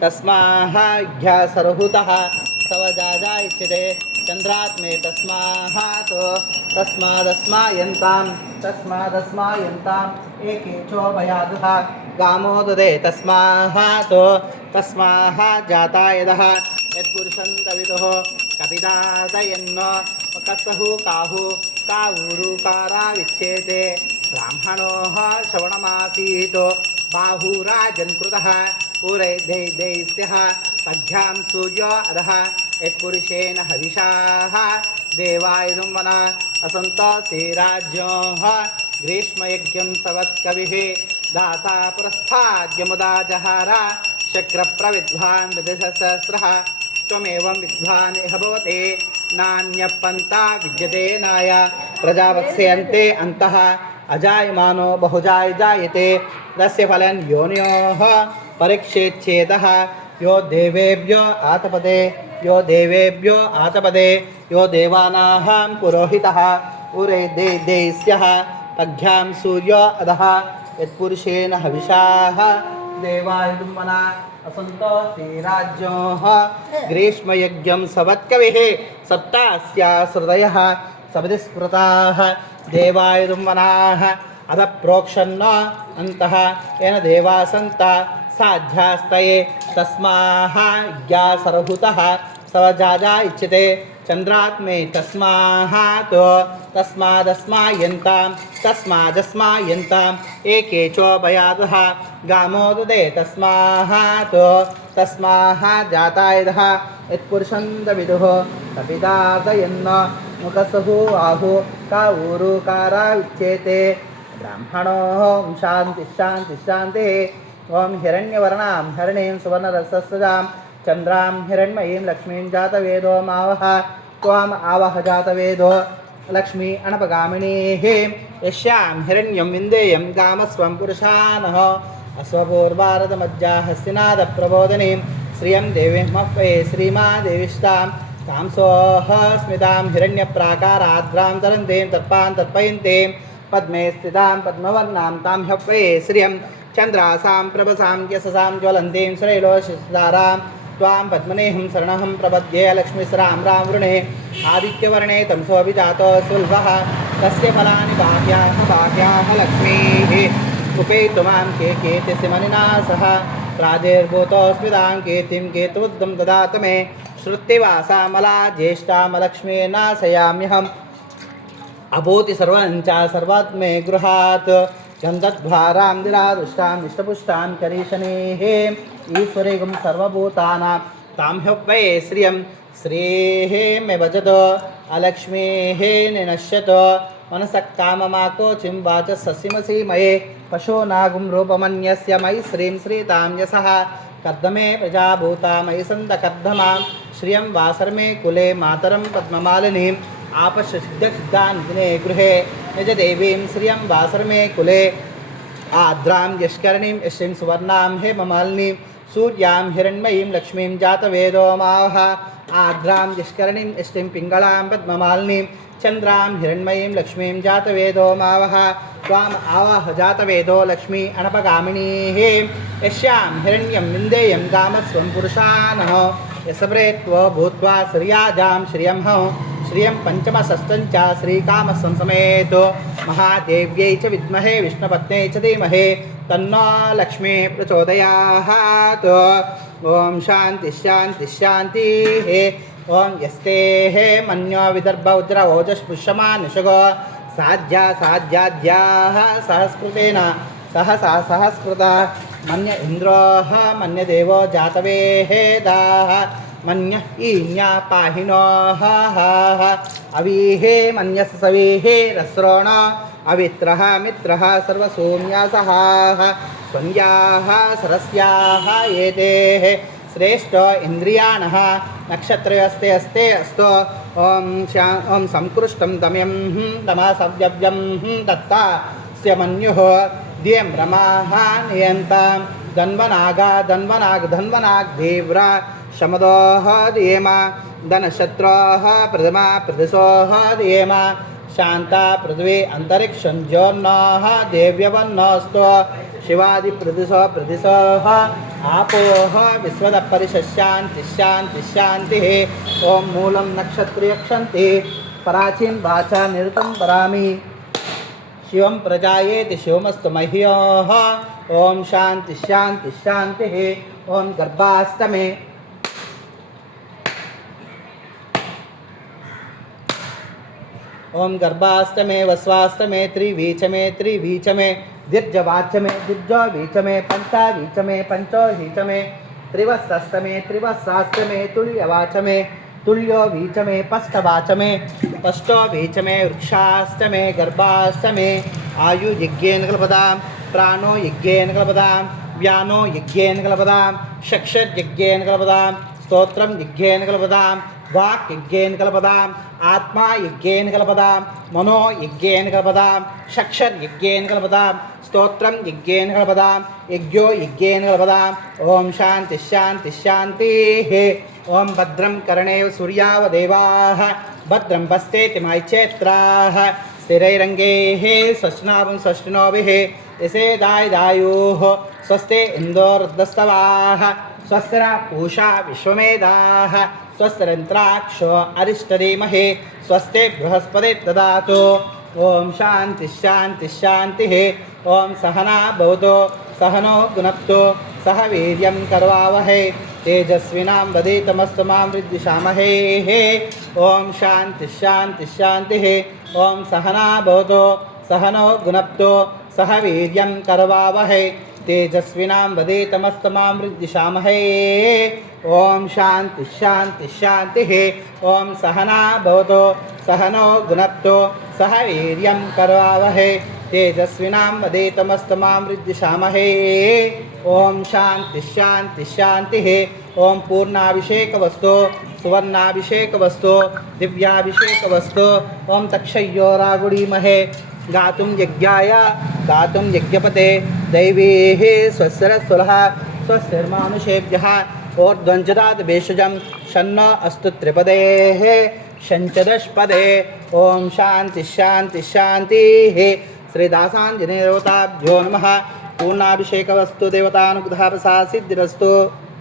तस्माह्यासरुहुतः सवजाजा इच्यते चन्द्रात्मे तस्मादस्मायन्ताम् एकेचोभयादः गामोददे तस्माः जाता यदः यत्पुरुषं तविदुः कपिदातयन्नो कत्सहु काहु काऊरुकारा विच्छेते ब्राह्मणोः श्रवणमासीत् बाहुराजन्कृतः पूरैर्दैस्यः पद्भ्यां सूर्यो अधः यत्पुरुषेण हविषाः देवायुधं वन असन्तोषीराज्योः ग्रीष्मयज्ञं सवत्कविः दाता पुरस्ताद्यमुदा जहार शक्रप्रविद्वान् दशसहस्रः त्वमेवं विद्वान् इह भवते नान्यपन्था विद्यते नाय प्रजावत्स्यन्ते अन्तः अजायमानो बहुजाय जायते तस्य फलं योनियोः परीक्षेच्छेदः यो देवेभ्यो आतपदे यो देवानां पुरोहितः उरैर्दैस्यः पद्भ्यां सूर्यो अधः यत्पुरुषेण हविषाः देवायुधुमना असन्तोषीराज्योः ग्रीष्मयज्ञं सवत्कविः सप्तास्या श्रुतयः सपदि स्मृताः देवायुधुमनाः अध प्रोक्षन्न अन्तः येन देवासन्त साध्यास्तये तस्माह्यासरुहुतः सवजाजा इच्यते चन्द्रात्मे तस्मादस्मायन्ताम् एकेचोभयादः गामोददे तस्माः जाता यदः यत्पुरुषं तविदुः कपिदातयन्न मुखसहु आहु काऊरुकारा विच्छेते ब्राह्मणो शान्तिः ओं हिरण्यवर्णां हरिणीं सुवर्णरसस्रजां चन्द्रां हिरण्मयीं लक्ष्मीं जातवेदो मावह त्वाम् आवह जातवेदो लक्ष्मी अनपगामिनीः यस्यां हिरण्यं विन्देयं गामस्वं पुरुषानः अश्वपूर्वारतमज्जा हस्तिनादप्रबोधिनीं श्रियं देवीं मह्वये श्रीमादेविष्टां तां सोह स्मितां हिरण्यप्राकाराद्रां तरन्तीं तत्पयन्तीं पद्मे स्थितां पद्मवर्णां तां ह्यप्वये श्रियं चन्द्रासां प्रभसां यशसां ज्वलन्तीं श्रेलोषितारां त्वां पद्मनेहं शरणहं प्रपद्ये लक्ष्मीस्रां वृणे आदित्यवर्णे तमसोऽभिजातो सुलभः तस्य फलानि भाग्याः लक्ष्मीः उपैतुमां केति मनिना सह प्राजेर्भूतोऽस्मितां कीर्तिं केतुवुद्धं ददात मे श्रुतिवासामला ज्येष्ठामलक्ष्मी नाशयाम्यहम् अभूति सर्वञ्च सर्वात्मे गृहात् गन्धद्वारां दिरादुष्टां इष्टपुष्टां करीशनेः ईश्वरेगं सर्वभूतानां तां ह्यप्वये श्रेः मे भजतो अलक्ष्मीः निनश्यतो मनसः काममाकोचिं वाचः सस्यमसि मये पशो नागुं रूपमन्यस्य मयि श्रीं श्रीतां यशः कर्दमे प्रजाभूता मयि सन्तकर्दमां श्रियं वासर्मे कुले मातरं पद्ममालिनीम् आपश्यसिद्धसिद्धान्तिने गृहे निजदेवीं श्रियं वासर्मे कुले आद्रां यष्करणीं यश्रीं सुवर्णां हेममालिनीं सूर्यां हिरण्मयीं लक्ष्मीं जातवेदो मावह आद्रां यष्करणीं यश्रीं पिङ्गलां पद्ममालिनीं चन्द्रां हिरण्मयीं लक्ष्मीं जातवेदो मावह त्वाम् आवाह जातवेदो लक्ष्मी अनपगामिनीः यस्यां हिरण्यं विन्देयं गामस्वं पुरुषानः यसप्रेत्व भूत्वा श्रियाजां श्रियं श्रियं पंचमषष्ठञ्च श्रीकामस्वं समेतो महादेव्यै च विद्महे विष्णुपत्न्यै च धीमहि तन्नो लक्ष्मी प्रचोदयात्। ओं शान्तिः ओं यस्तेः मन्यो विदर्भ उज्र ओजस्पुष्यमानुषगो साध्याद्याः सहस्कृतेन सहसा सहस्कृता मन्य इन्द्रोः मन्य देवो जातवेदाः मन्य ईन्या पाहिनोः अवीहे मन्यस सवीहे रस्रोण अवित्रः मित्रः सर्वसोम्यासः स्वन्याः सरस्याः एतेः श्रेष्ठ इन्द्रियाणः नक्षत्रयस्ते अस्तो ओं संकृष्टं दम्यं दमासव्यव्यं दत्ता स्य मन्युः दियं रमाः नियन्तां धन्वनाग्धीव्रा शमदोः दियेमा धनशत्रोः प्रथमा प्रदिशोः दियेमा शांता पृथ्वी अंतरिक्षं ज्योर्नः देव्यवन्नोऽस्तो शिवादिप्रदिशो आपोह विश्वद परिशांति शांति शांति। ओम मूलम नक्षत्रिय क्षंति पराचीन वाचा निरतम परामी शिवम प्रजायेति शिवमस्तु मह्यः। ओम शांति शांति शांति। ओम गर्भाष्टमे ओम गर्भाष्टमे वस्वाष्टमे त्रिवीचमे त्रिवीचमे दीर्घवाचमे दीर्घवीचमे पंचावीचमे पंचवीचमे त्रिवत्सष्टमे त्रिवत्साष्टमे तुल्यवाचमे तुल्योवीचमे पष्टवाचमे पष्टोवीचमे वृक्षाष्टमे गर्भाष्टमे आयु यज्ञेन कल्पतां प्राणो यज्ञेन कल्पतां व्यानो यज्ञेन कल्पतां चक्षुर् यज्ञेन कल्पतां स्तोत्रं यज्ञेन कल्पतां वाक् यज्ञेन कल्पताम् आत्मा यज्ञेन कल्पतां मनो यज्ञेन कल्पतां चक्षुर् यज्ञेन कल्पतां स्तोत्रं यज्ञेन कल्पतां यज्ञो यज्ञेन कल्पतां। ओम शांति शांति शांतिः। ओम भद्रं कर्णेव सूर्यावदेवाः भद्रं पश्येत् मायचैत्राः स्थिरैरङ्गैः स्वस्नावं स्वस्तिनोभिः यसेदायुः स्वस्ति इन्दोर्दस्तवाः स्वस्तिरा पूषा विश्वमेधाः स्वस्तिरन्त्राक्षो अरिष्टधीमहि स्वस्ति बृहस्पति ददातु। ओम शांति शांति शांतिः। ओम सहना भवतु सहनो भुनक्तु सह वीर्यं करवावहै तेजस्विनां वधीतमस्तु मां विद्विषामहे। ओम शांति शांति शांतिः। ओम सहना भवतु सहनो भुनक्तु सह वीर्यं करवावहै तेजस्विनां वधीतमस्तु मां विद्विषामहे। ओम शांति शांति शांतिः। ओम सहना भवतु सहनो भुनक्तु सह वीर्यं करवावहै तेजस्विनां वधीतमस्तु मां विद्विषामहे। ओम शांति शांति शांतिः। ओम पूर्णाभिषेकवस्तु सुवर्णाभिषेकवस्तु दिव्याभिषेकवस्तु ओम तक्षयोरागुडीमहे गातुं यज्ञाय गातुं यज्ञपते दैवीः स्वस्तिरस्तुलः स्वस्तिर्मानुषेभ्यः ऊर्ध्वञ्जदात् भेषजं शन्नो अस्तु त्रिपदेः शञ्चदशपदे। ओम शांति शांति शांतिः। श्रीदासाञ्जनेयदेवताभ्यो नमः। पूर्णाभिषेकवस्तु देवतानुग्रहप्रसाद सिद्धिरस्तु।